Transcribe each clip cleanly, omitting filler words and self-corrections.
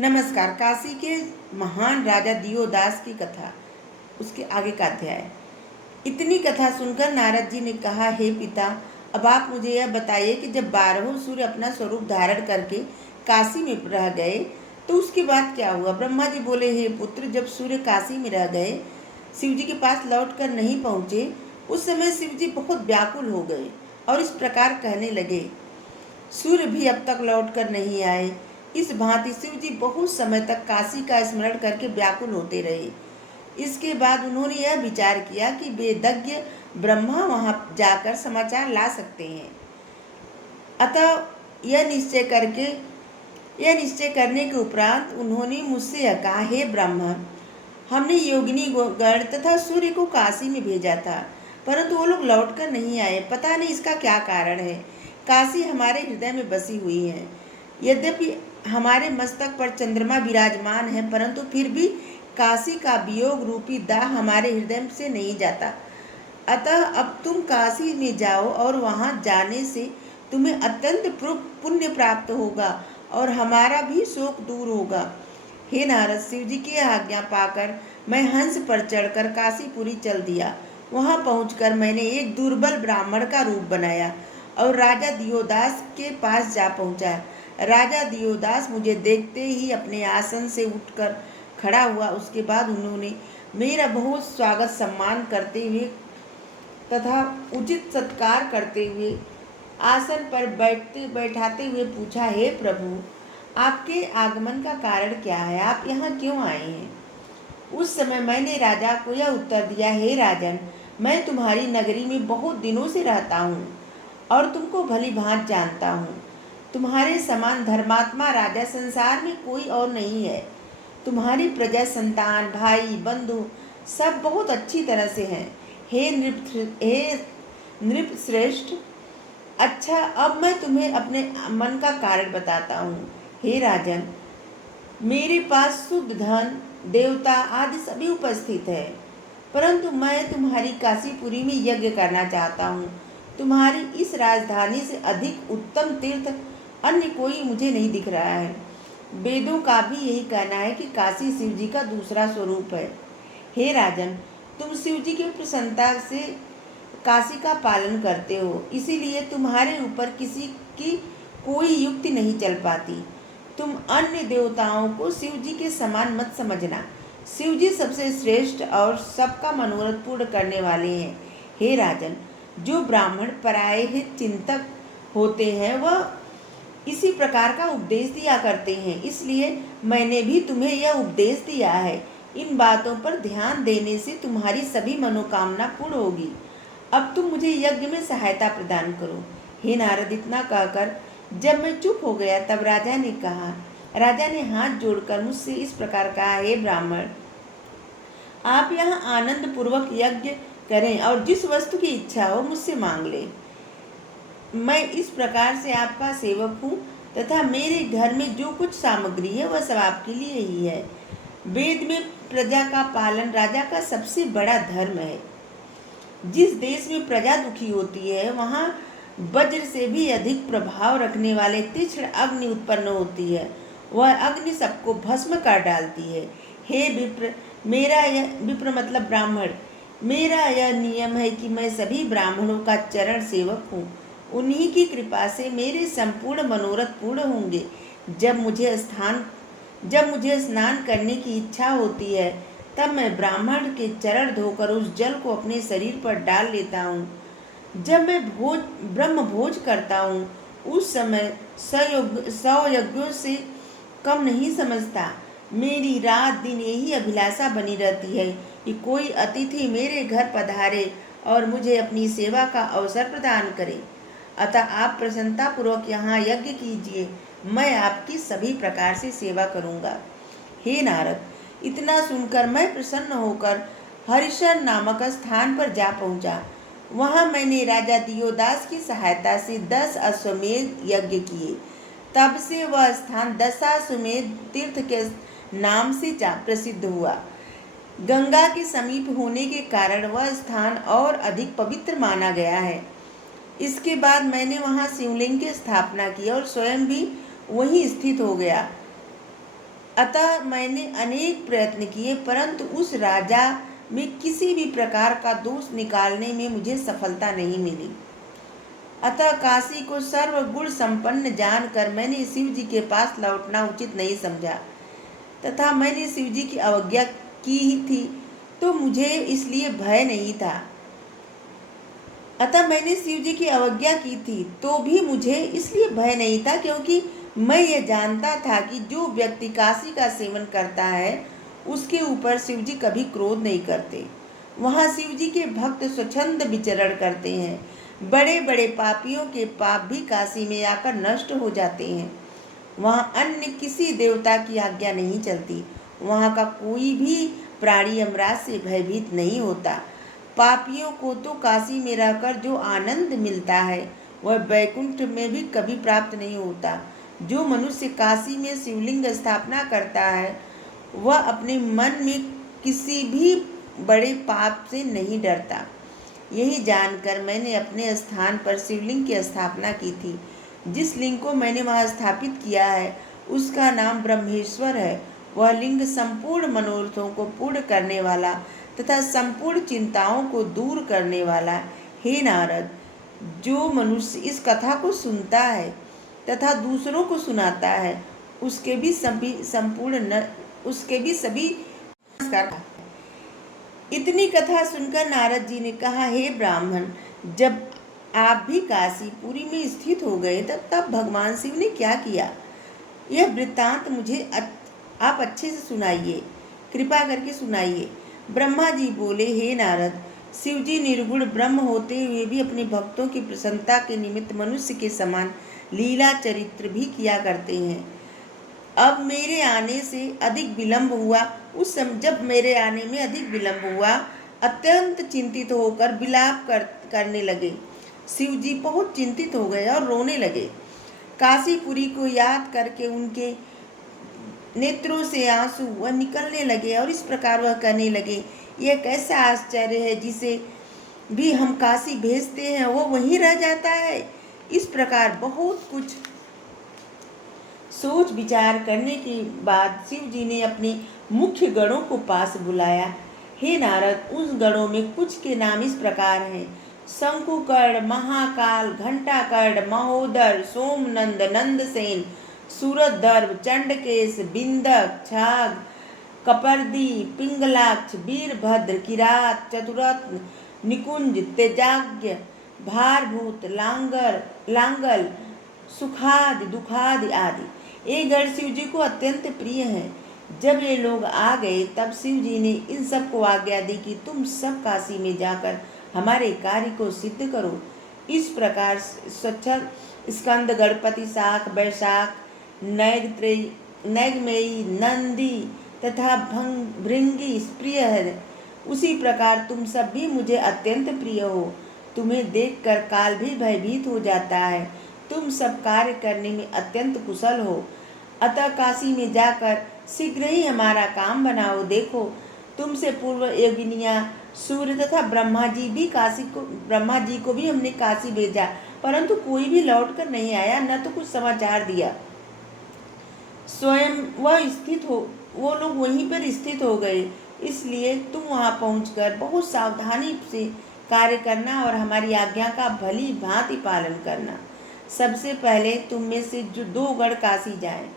नमस्कार। काशी के महान राजा दियोदास की कथा, उसके आगे का अध्याय। इतनी कथा सुनकर नारद जी ने कहा, हे पिता, अब आप मुझे यह बताइए कि जब 12 सूर्य अपना स्वरूप धारण करके काशी में रह गए तो उसके बाद क्या हुआ। ब्रह्मा जी बोले, हे पुत्र, जब सूर्य काशी में रह गए, शिव जी के पास लौट कर नहीं पहुँचे, उस समय शिव जी बहुत व्याकुल हो गए और इस प्रकार कहने लगे, सूर्य भी अब तक लौट कर नहीं आए। इस भांति शिव जी बहुत समय तक काशी का स्मरण करके व्याकुल होते रहे। इसके बाद उन्होंने यह विचार किया कि वेदज्ञ ब्रह्मा वहां जाकर समाचार ला सकते हैं। अतः यह निश्चय करने के उपरांत उन्होंने मुझसे यह कहा, हे ब्रह्मा, हमने योगिनी गण तथा सूर्य को काशी में भेजा था, परंतु वो लोग लौट कर नहीं आए। पता नहीं इसका क्या कारण है। काशी हमारे हृदय में बसी हुई है। यद्यपि हमारे मस्तक पर चंद्रमा विराजमान है, परंतु फिर भी काशी का वियोग रूपी दाह हमारे हृदय से नहीं जाता। अतः अब तुम काशी में जाओ और वहां जाने से तुम्हें अत्यंत पुण्य प्राप्त होगा और हमारा भी शोक दूर होगा। हे नारद, शिव जी की आज्ञा पाकर मैं हंस पर चढ़कर काशीपुरी चल दिया। वहां पहुंचकर मैंने एक दुर्बल ब्राह्मण का रूप बनाया और राजा दियोदास के पास जा पहुंचा। राजा दियोदास मुझे देखते ही अपने आसन से उठकर खड़ा हुआ। उसके बाद उन्होंने मेरा बहुत स्वागत सम्मान करते हुए तथा उचित सत्कार करते हुए आसन पर बैठाते हुए पूछा, हे प्रभु, आपके आगमन का कारण क्या है? आप यहाँ क्यों आए हैं? उस समय मैंने राजा को यह उत्तर दिया, हे राजन, मैं तुम्हारी नगरी में बहुत दिनों से रहता हूँ और तुमको भली भांति जानता हूँ। तुम्हारे समान धर्मात्मा राजा संसार में कोई और नहीं है। तुम्हारी प्रजा, संतान, भाई, बंधु सब बहुत अच्छी तरह से हैं। हे नृप श्रेष्ठ, अच्छा, अब मैं तुम्हें अपने मन का कारण बताता हूँ। हे राजन, मेरे पास शुद्ध धन, देवता आदि सभी उपस्थित है, परंतु मैं तुम्हारी काशीपुरी में यज्ञ करना चाहता हूँ। तुम्हारी इस राजधानी से अधिक उत्तम तीर्थ अन्य कोई मुझे नहीं दिख रहा है। वेदों का भी यही कहना है कि काशी शिव जी का दूसरा स्वरूप है। हे राजन, तुम शिव जी की प्रसन्नता से काशी का पालन करते हो, इसीलिए तुम्हारे ऊपर किसी की कोई युक्ति नहीं चल पाती। तुम अन्य देवताओं को शिव जी के समान मत समझना। शिव जी सबसे श्रेष्ठ और सबका मनोरथ पूर्ण करने वाले हैं। हे राजन, जो ब्राह्मण पराये हित चिंतक होते हैं वह इसी प्रकार का उपदेश दिया करते हैं, इसलिए मैंने भी तुम्हें यह उपदेश दिया है। इन बातों पर ध्यान देने से तुम्हारी सभी मनोकामना पूर्ण होगी। अब तुम मुझे यज्ञ में सहायता प्रदान करो। हे नारद, इतना कहकर जब मैं चुप हो गया तब राजा ने हाथ जोड़कर मुझसे इस प्रकार कहा, हे ब्राह्मण, आप यहाँ आनंद पूर्वक यज्ञ करें और जिस वस्तु की इच्छा हो मुझसे मांग ले। मैं इस प्रकार से आपका सेवक हूँ तथा मेरे घर में जो कुछ सामग्री है वह सब आपके लिए ही है। वेद में प्रजा का पालन राजा का सबसे बड़ा धर्म है। जिस देश में प्रजा दुखी होती है वहाँ वज्र से भी अधिक प्रभाव रखने वाले तीक्ष्ण अग्नि उत्पन्न होती है। वह अग्नि सबको भस्म कर डालती है। हे विप्र, विप्र मतलब ब्राह्मण, मेरा यह नियम है कि मैं सभी ब्राह्मणों का चरण सेवक हूँ। उन्हीं की कृपा से मेरे संपूर्ण मनोरथ पूर्ण होंगे। जब मुझे स्नान करने की इच्छा होती है तब मैं ब्राह्मण के चरण धोकर उस जल को अपने शरीर पर डाल लेता हूँ। जब मैं ब्रह्म भोज करता हूँ उस समय 100 यज्ञों से कम नहीं समझता। मेरी रात दिन यही अभिलाषा बनी रहती है कि कोई अतिथि मेरे घर पधारे और मुझे अपनी सेवा का अवसर प्रदान करे। अतः आप प्रसन्नतापूर्वक यहाँ यज्ञ कीजिए, मैं आपकी सभी प्रकार से सेवा करूँगा। हे नारद, इतना सुनकर मैं प्रसन्न होकर हरिशर नामक स्थान पर जा पहुँचा। वहाँ मैंने राजा दियोदास की सहायता से 10 अश्वमेध यज्ञ किए। तब से वह स्थान दशाश्वमेध तीर्थ के नाम से प्रसिद्ध हुआ। गंगा के समीप होने के कारण वह स्थान और अधिक पवित्र माना गया है। इसके बाद मैंने वहाँ शिवलिंग की स्थापना की और स्वयं भी वहीं स्थित हो गया। अतः मैंने अनेक प्रयत्न किए, परंतु उस राजा में किसी भी प्रकार का दोष निकालने में मुझे सफलता नहीं मिली। अतः काशी को सर्वगुण संपन्न जानकर मैंने शिव जी के पास लौटना उचित नहीं समझा, तथा मैंने शिव जी की अवज्ञा की ही थी, तो मुझे इसलिए भय नहीं था। अतः मैंने शिव जी की अवज्ञा की थी तो भी मुझे इसलिए भय नहीं था, क्योंकि मैं यह जानता था कि जो व्यक्ति काशी का सेवन करता है उसके ऊपर शिव जी कभी क्रोध नहीं करते। वहाँ शिव जी के भक्त स्वच्छंद विचरण करते हैं। बड़े बड़े पापियों के पाप भी काशी में आकर नष्ट हो जाते हैं। वहाँ अन्य किसी देवता की आज्ञा नहीं चलती। वहाँ का कोई भी प्राणी यमराज से भयभीत नहीं होता। पापियों को तो काशी में रहकर जो आनंद मिलता है वह वैकुंठ में भी कभी प्राप्त नहीं होता। जो मनुष्य काशी में शिवलिंग स्थापना करता है वह अपने मन में किसी भी बड़े पाप से नहीं डरता। यही जानकर मैंने अपने स्थान पर शिवलिंग की स्थापना की थी। जिस लिंग को मैंने वहाँ स्थापित किया है उसका नाम ब्रह्मेश्वर है। वह लिंग संपूर्ण मनोरथों को पूर्ण करने वाला तथा संपूर्ण चिंताओं को दूर करने वाला। हे नारद, जो मनुष्य इस कथा को सुनता है तथा दूसरों को सुनाता है उसके भी सभी नमस्कार। इतनी कथा सुनकर नारद जी ने कहा, हे ब्राह्मण, जब आप भी काशीपुरी में स्थित हो गए तब भगवान शिव ने क्या किया, यह वृत्तांत मुझे आप अच्छे से सुनाइए, कृपा करके सुनाइए। ब्रह्मा जी बोले, हे नारद, शिव जी निर्गुण ब्रह्म होते हुए भी अपने भक्तों की प्रसन्नता के निमित्त मनुष्य के समान लीला चरित्र भी किया करते हैं। अब मेरे आने से अधिक विलंब हुआ, जब मेरे आने में अधिक विलंब हुआ, अत्यंत चिंतित होकर विलाप करने लगे। शिव जी बहुत चिंतित हो गए और रोने लगे। काशीपुरी को याद करके उनके नेत्रों से आंसू वह निकलने लगे और इस प्रकार वह कहने लगे, यह कैसा आश्चर्य है, जिसे भी हम काशी भेजते हैं वो वहीं रह जाता है। इस प्रकार बहुत कुछ सोच विचार करने के बाद शिव जी ने अपने मुख्य गणों को पास बुलाया। हे नारद, उस गणों में कुछ के नाम इस प्रकार हैं: शंकुकर्ण, महाकाल, घंटाकर्ण, महोदर, सोमनंद, नंदसेन, सूरदर्भ, चंडकेश, बिंदक, छाग, कपर्दी, पिंगलाक्ष, वीरभद्र, किरात, चतुरत्न, निकुंज, तेजाज्ञ, भारभूत, लांगल, सुखादि, दुखादि आदि। ये गण शिव जी को अत्यंत प्रिय हैं। जब ये लोग आ गए तब शिव जी ने इन सब को आज्ञा दी कि तुम सब काशी में जाकर हमारे कार्य को सिद्ध करो। इस प्रकार स्वच्छ स्कंद, गणपति, शाक, बैशाख, नैगमेयी, नंदी तथा भृंगी प्रिय है, उसी प्रकार तुम सब भी मुझे अत्यंत प्रिय हो। तुम्हें देखकर काल भी भयभीत हो जाता है। तुम सब कार्य करने में अत्यंत कुशल हो। अतः काशी में जाकर शीघ्र ही हमारा काम बनाओ। देखो, तुमसे पूर्व योगिनियाँ, सूर्य तथा ब्रह्मा जी को भी हमने काशी भेजा, परंतु कोई भी लौट कर नहीं आया, न तो कुछ समाचार दिया। स्वयं वो लोग वहीं पर स्थित हो गए। इसलिए तुम वहां पहुंचकर बहुत सावधानी से कार्य करना और हमारी आज्ञा का भली भांति पालन करना। सबसे पहले तुम में से जो 2 गण काशी जाएं,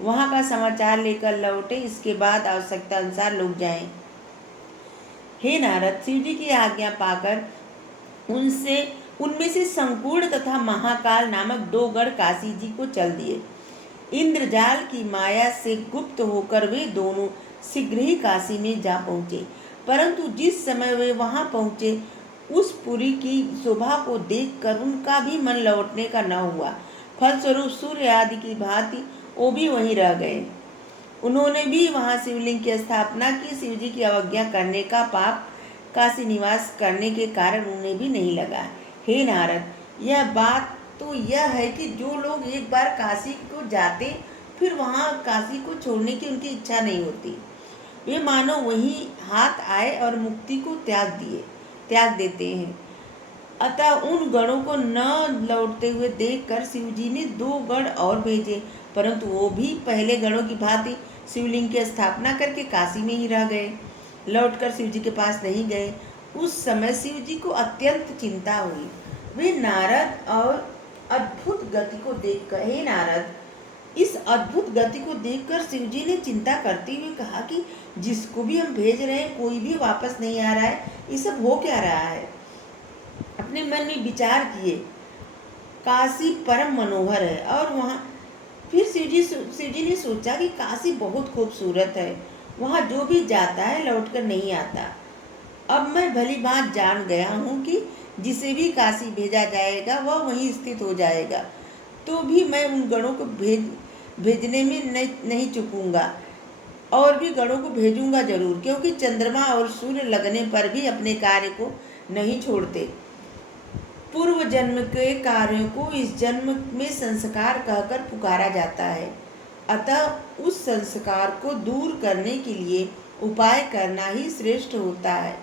वहां का समाचार लेकर लौटे, इसके बाद आवश्यकता अनुसार लोग जाएं। हे नारद, शिव जी की आज्ञा पाकर उनमें से संपूर्ण तथा महाकाल नामक 2 गण काशी जी को चल दिए। इंद्रजाल की माया से गुप्त होकर वे दोनों शीघ्र ही काशी में जा पहुँचे, परंतु जिस समय वे वहां पहुँचे उस पुरी की शोभा को देखकर उनका भी मन लौटने का न हुआ। फलस्वरूप सूर्य आदि की भांति वो भी वहीं रह गए। उन्होंने भी वहां शिवलिंग की स्थापना की। शिव जी की अवज्ञा करने का पाप काशी निवास करने के कारण उन्हें भी नहीं लगा। हे नारद, यह बात तो यह है कि जो लोग एक बार काशी को जाते फिर वहां काशी को छोड़ने की उनकी इच्छा नहीं होती। वे मानो वहीं हाथ आए और मुक्ति को त्याग देते हैं। अतः उन गणों को न लौटते हुए देखकर शिव जी ने 2 गण और भेजे, परंतु वो भी पहले गणों की भांति शिवलिंग की स्थापना करके काशी में ही रह गए, लौटकर शिव जी के पास नहीं गए। उस समय शिव जी को अत्यंत चिंता हुई। वे नारद और अद्भुत गति को देखकर, हे नारद, इस अद्भुत गति को देखकर शिव जी ने चिंता करते हुए कहा कि जिसको भी हम भेज रहे हैं कोई भी वापस नहीं आ रहा है, ये सब हो क्या रहा है। अपने मन में विचार किए, काशी परम मनोहर है और वहाँ फिर शिव जी ने सोचा कि काशी बहुत खूबसूरत है, वहाँ जो भी जाता है लौटकर नहीं आता। अब मैं भली बात जान गया हूँ कि जिसे भी काशी भेजा जाएगा वह वहीं स्थित हो जाएगा, तो भी मैं उन गणों को भेजने में नहीं चूकूंगा और भी गणों को भेजूंगा जरूर, क्योंकि चंद्रमा और सूर्य लगने पर भी अपने कार्य को नहीं छोड़ते। पूर्व जन्म के कार्यों को इस जन्म में संस्कार कहकर पुकारा जाता है, अतः उस संस्कार को दूर करने के लिए उपाय करना ही श्रेष्ठ होता है।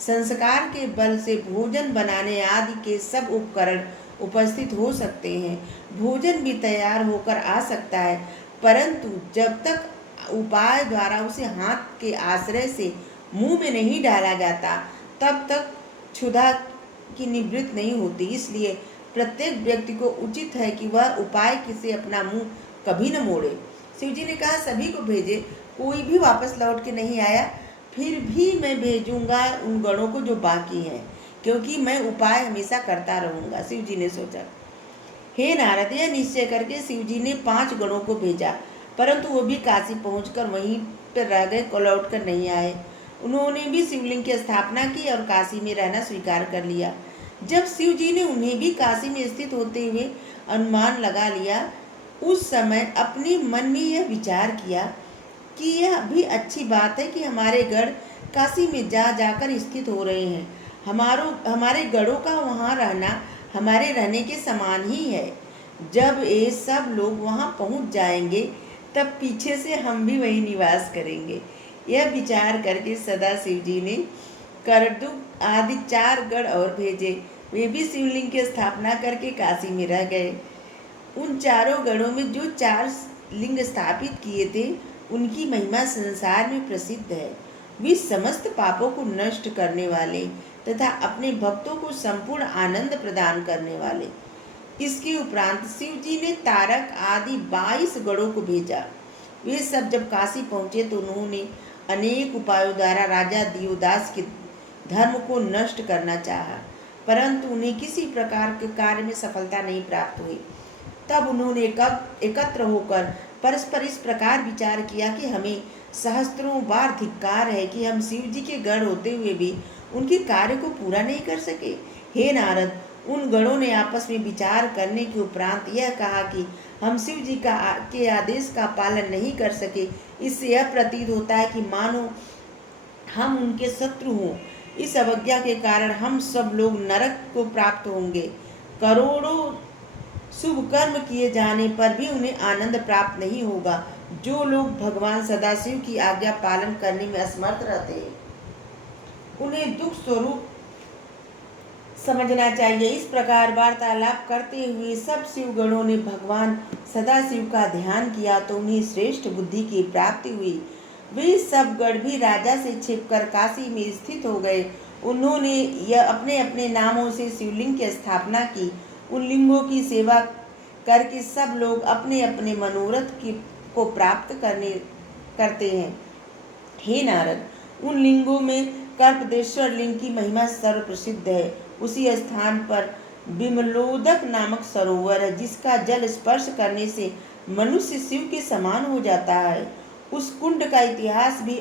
संस्कार के बल से भोजन बनाने आदि के सब उपकरण उपस्थित हो सकते हैं, भोजन भी तैयार होकर आ सकता है, परंतु जब तक उपाय द्वारा उसे हाथ के आश्रय से मुंह में नहीं डाला जाता तब तक क्षुधा की निवृत्ति नहीं होती। इसलिए प्रत्येक व्यक्ति को उचित है कि वह उपाय से अपना मुंह कभी न मोड़े। शिव जी ने कहा, सभी को भेजे, कोई भी वापस लौट के नहीं आया, फिर भी मैं भेजूंगा उन गणों को जो बाकी हैं, क्योंकि मैं उपाय हमेशा करता रहूंगा। शिव जी ने सोचा। हे नारद, यह निश्चय करके शिव जी ने 5 गणों को भेजा, परंतु वो भी काशी पहुंचकर वहीं पर रह गए, लौट कर नहीं आए। उन्होंने भी शिवलिंग की स्थापना की और काशी में रहना स्वीकार कर लिया। जब शिव जी ने उन्हें भी काशी में स्थित होते हुए अनुमान लगा लिया, उस समय अपने मन में यह विचार किया कि यह भी अच्छी बात है कि हमारे गढ़ काशी में जाकर स्थित हो रहे हैं। हमारे गढ़ों का वहाँ रहना हमारे रहने के समान ही है। जब ये सब लोग वहाँ पहुँच जाएंगे तब पीछे से हम भी वहीं निवास करेंगे। यह विचार करके सदाशिव जी ने करदुक आदि 4 गढ़ और भेजे। वे भी शिवलिंग की स्थापना करके काशी में रह गए। उन चारों गढ़ों में जो 4 लिंग स्थापित किए थे उनकी महिमा संसार में प्रसिद्ध है। वे समस्त पापों को नष्ट करने वाले तथा अपने भक्तों को संपूर्ण आनंद प्रदान करने वाले। इसके उपरांत शिव जी ने तारक आदि 22 गणों को भेजा। वे सब जब काशी पहुँचे तो उन्होंने अनेक उपायों द्वारा राजा दियोदास के धर्म को नष्ट करना चाहा, परंतु उन्हें किसी प्रकार के कार्य में सफलता नहीं प्राप्त हुई। तब उन्होंने एकत्र होकर परस्पर इस प्रकार विचार किया कि हमें सहस्त्रों बार धिक्कार है कि हम शिव जी के गढ़ होते हुए भी उनके कार्य को पूरा नहीं कर सके। हे नारद, उन गणों ने आपस में विचार करने के उपरांत यह कहा कि हम शिव जी के आदेश का पालन नहीं कर सके। इससे यह प्रतीत होता है कि मानो हम उनके शत्रु हों। इस अवज्ञा के कारण हम सब लोग नरक को प्राप्त होंगे। करोड़ों शुभ कर्म किए जाने पर भी उन्हें आनंद प्राप्त नहीं होगा। जो लोग भगवान सदाशिव की आज्ञा पालन करने में असमर्थ रहते हैं उन्हें दुख स्वरूप समझना चाहिए। इस प्रकार वार्तालाप करते हुए सब शिवगणों ने भगवान सदाशिव का ध्यान किया तो उन्हें श्रेष्ठ बुद्धि की प्राप्ति हुई। वे सब गण भी राजा से छिपकर काशी में स्थित हो गए। उन्होंने यह अपने अपने नामों से शिवलिंग की स्थापना की। उन लिंगों की सेवा करके सब लोग अपने अपने मनोरथ को प्राप्त करते हैं। हे नारद, उन लिंगों में कर्पदेश्वर लिंग की महिमा सर्वप्रसिद्ध है। उसी स्थान पर विमलोदक नामक सरोवर है, जिसका जल स्पर्श करने से मनुष्य शिव के समान हो जाता है। उस कुंड का इतिहास भी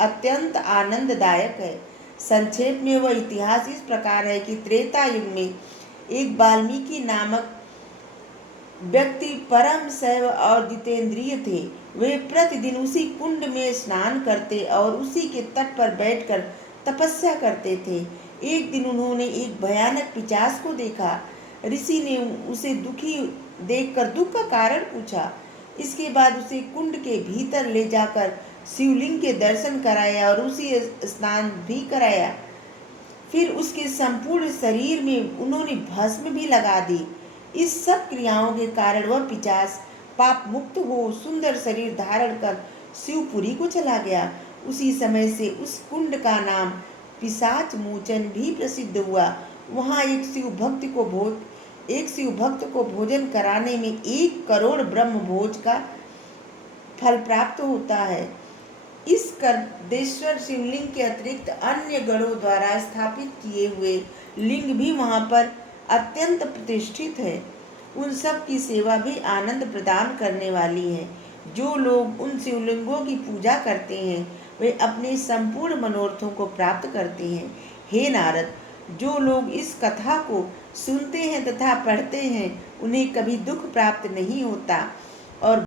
अत्यंत आनंददायक है। संक्षेप में वह इतिहास इस प्रकार है कि त्रेता युग में एक वाल्मीकि नामक व्यक्ति परम शैव और जितेंद्रिय थे। वे प्रतिदिन उसी कुंड में स्नान करते और उसी के तट पर बैठकर तपस्या करते थे। एक दिन उन्होंने एक भयानक पिशाच को देखा। ऋषि ने उसे दुखी देखकर दुख का कारण पूछा। इसके बाद उसे कुंड के भीतर ले जाकर शिवलिंग के दर्शन कराया और उसी स्नान भी कराया। फिर उसके संपूर्ण शरीर में उन्होंने भस्म भी लगा दी। इस सब क्रियाओं के कारण वह पिशाच पाप मुक्त हो सुंदर शरीर धारण कर शिवपुरी को चला गया। उसी समय से उस कुंड का नाम पिशाच मोचन भी प्रसिद्ध हुआ। वहाँ एक शिव भक्त को भोजन कराने में 1 करोड़ ब्रह्म भोज का फल प्राप्त होता है। इस कर्देश्वर शिवलिंग के अतिरिक्त अन्य गणों द्वारा स्थापित किए हुए लिंग भी वहाँ पर अत्यंत प्रतिष्ठित है। उन सब की सेवा भी आनंद प्रदान करने वाली है। जो लोग उन शिवलिंगों की पूजा करते हैं वे अपने संपूर्ण मनोरथों को प्राप्त करते हैं। हे नारद, जो लोग इस कथा को सुनते हैं तथा पढ़ते हैं उन्हें कभी दुख प्राप्त नहीं होता और